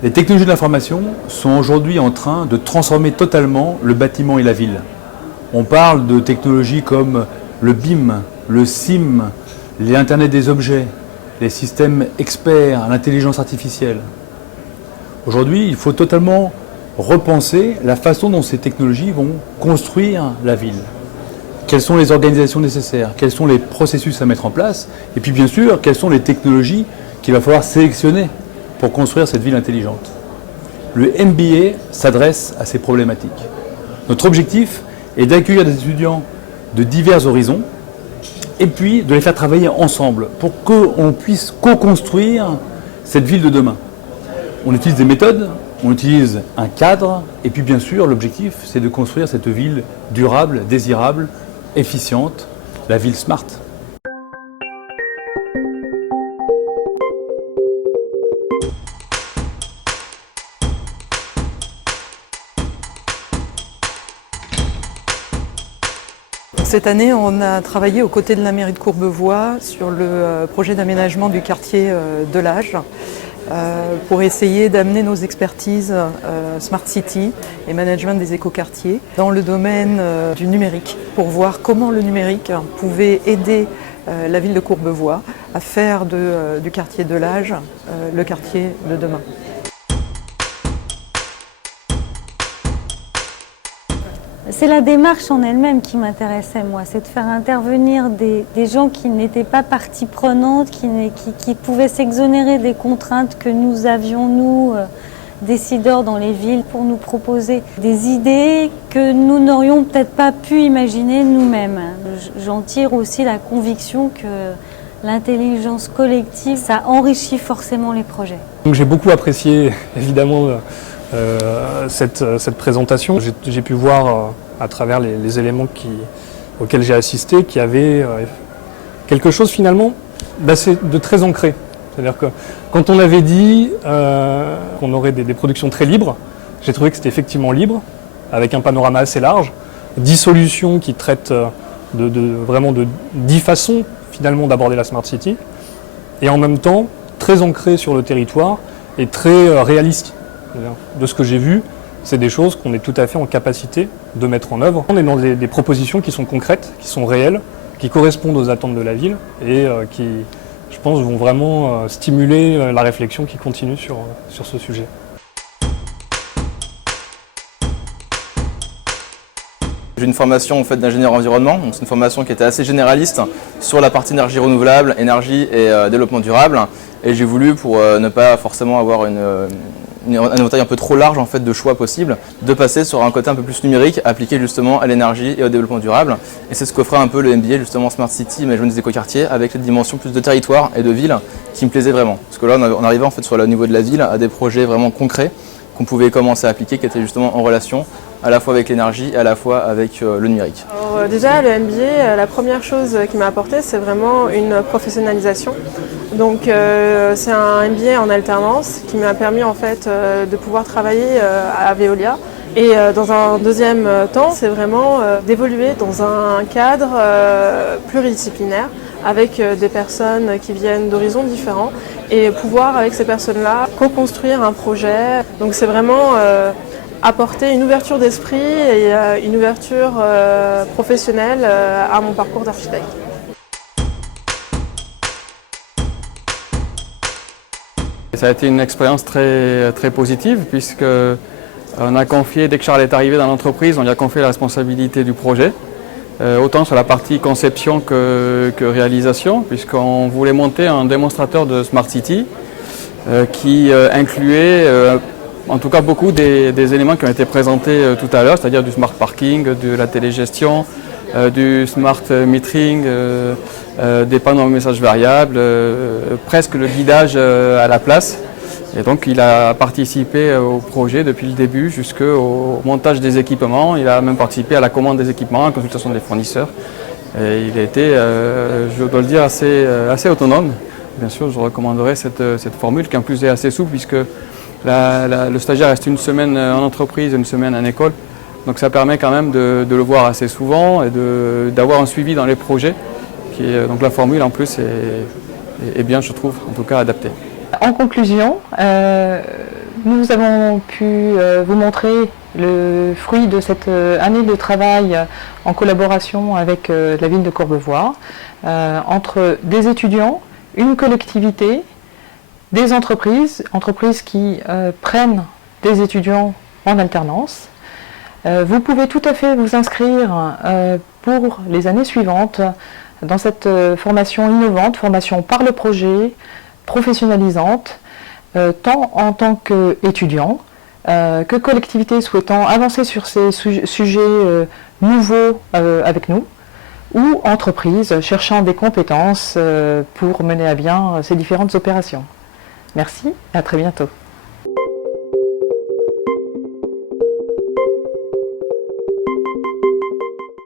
Les technologies de l'information sont aujourd'hui en train de transformer totalement le bâtiment et la ville. On parle de technologies comme le BIM, le SIM, l'Internet des objets, les systèmes experts, l'intelligence artificielle. Aujourd'hui, il faut totalement repenser la façon dont ces technologies vont construire la ville. Quelles sont les organisations nécessaires? Quels sont les processus à mettre en place? Et puis bien sûr, quelles sont les technologies qu'il va falloir sélectionner pour construire cette ville intelligente? Le MBA s'adresse à ces problématiques. Notre objectif est d'accueillir des étudiants de divers horizons et puis de les faire travailler ensemble pour qu'on puisse co-construire cette ville de demain. On utilise des méthodes, on utilise un cadre et puis bien sûr l'objectif c'est de construire cette ville durable, désirable, efficiente, la ville smart. Cette année, on a travaillé aux côtés de la mairie de Courbevoie sur le projet d'aménagement du quartier de l'Age pour essayer d'amener nos expertises Smart City et management des écoquartiers dans le domaine du numérique pour voir comment le numérique pouvait aider la ville de Courbevoie à faire du quartier de l'Age le quartier de demain. C'est la démarche en elle-même qui m'intéressait, moi. C'est de faire intervenir des gens qui n'étaient pas partie prenante, qui pouvaient s'exonérer des contraintes que nous avions, nous, décideurs dans les villes, pour nous proposer des idées que nous n'aurions peut-être pas pu imaginer nous-mêmes. J'en tire aussi la conviction que l'intelligence collective, ça enrichit forcément les projets. Donc j'ai beaucoup apprécié, évidemment, cette présentation. J'ai pu voir à travers les éléments auxquels j'ai assisté qu'il y avait quelque chose finalement de très ancré. C'est-à-dire que quand on avait dit qu'on aurait des productions très libres, j'ai trouvé que c'était effectivement libre, avec un panorama assez large, 10 solutions qui traitent vraiment de 10 façons finalement d'aborder la Smart City, et en même temps très ancré sur le territoire et très réaliste. De ce que j'ai vu, c'est des choses qu'on est tout à fait en capacité de mettre en œuvre. On est dans des propositions qui sont concrètes, qui sont réelles, qui correspondent aux attentes de la ville et qui, je pense, vont vraiment stimuler la réflexion qui continue sur ce sujet. J'ai une formation en fait, d'ingénieur environnement, donc c'est une formation qui était assez généraliste sur la partie énergie renouvelable, énergie et développement durable. Et j'ai voulu, pour ne pas forcément avoir un éventail un peu trop large en fait, de choix possibles, de passer sur un côté un peu plus numérique, appliqué justement à l'énergie et au développement durable. Et c'est ce qu'offrait un peu le MBA, justement Smart City, Management des écoquartiers, avec cette dimension plus de territoire et de ville qui me plaisait vraiment. Parce que là, on arrivait en fait, sur le niveau de la ville à des projets vraiment concrets qu'on pouvait commencer à appliquer, qui étaient justement en relation à la fois avec l'énergie et à la fois avec le numérique. Alors, déjà, le MBA, la première chose qui m'a apporté, c'est vraiment une professionnalisation. Donc, c'est un MBA en alternance qui m'a permis en fait, de pouvoir travailler à Veolia. Et dans un deuxième temps, c'est vraiment d'évoluer dans un cadre pluridisciplinaire avec des personnes qui viennent d'horizons différents et pouvoir, avec ces personnes-là, co-construire un projet. Donc, c'est vraiment apporter une ouverture d'esprit et une ouverture professionnelle à mon parcours d'architecte. Ça a été une expérience très positive puisqu'on a confié, dès que Charles est arrivé dans l'entreprise, on lui a confié la responsabilité du projet, autant sur la partie conception que réalisation, puisqu'on voulait monter un démonstrateur de Smart City qui incluait en tout cas beaucoup des éléments qui ont été présentés tout à l'heure, c'est-à-dire du smart parking, de la télégestion, du smart metering, des panneaux à messages variables, presque le guidage à la place. Et donc il a participé au projet depuis le début jusqu'au montage des équipements. Il a même participé à la commande des équipements, à la consultation des fournisseurs. Et il a été, je dois le dire, assez autonome. Bien sûr, je recommanderais cette formule qui en plus est assez souple puisque le stagiaire reste une semaine en entreprise, une semaine en école. Donc ça permet quand même de le voir assez souvent et d'avoir un suivi dans les projets. Donc la formule en plus est bien, je trouve, en tout cas adaptée. En conclusion, Nous avons pu vous montrer le fruit de cette année de travail en collaboration avec la ville de Courbevoie, entre des étudiants, une collectivité, des entreprises qui prennent des étudiants en alternance. Vous pouvez tout à fait vous inscrire pour les années suivantes dans cette formation innovante, formation par le projet, professionnalisante, tant en tant qu'étudiant que collectivité souhaitant avancer sur ces sujets nouveaux avec nous, ou entreprise cherchant des compétences pour mener à bien ces différentes opérations. Merci et à très bientôt.